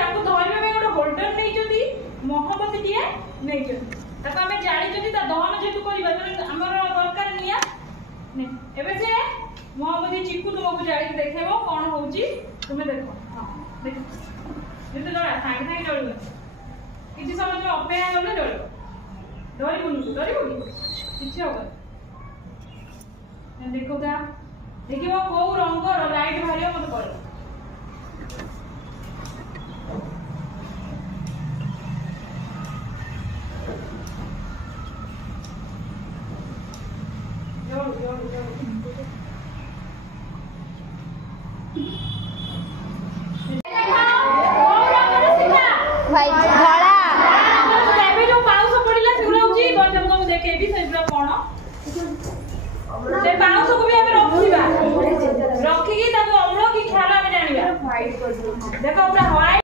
ताको धरिबा में गोटे होल्डर नै जदी मोहब्बती दिए नै जदी ताको हमें जानि जदी ता दहन जेतु करबा हमर दरकार निया नै एबे से मोहब्बती चिकू तुमको जाई देखेबो कोन होउची तुमे देखो हां देखो ये तो डरा सांगे सांगे डरबो किछि समय जो अपेक्षा करले डरबो डरिबो किछि होगा देखो ता देखिबो को रंग लाइट भारियो मत कर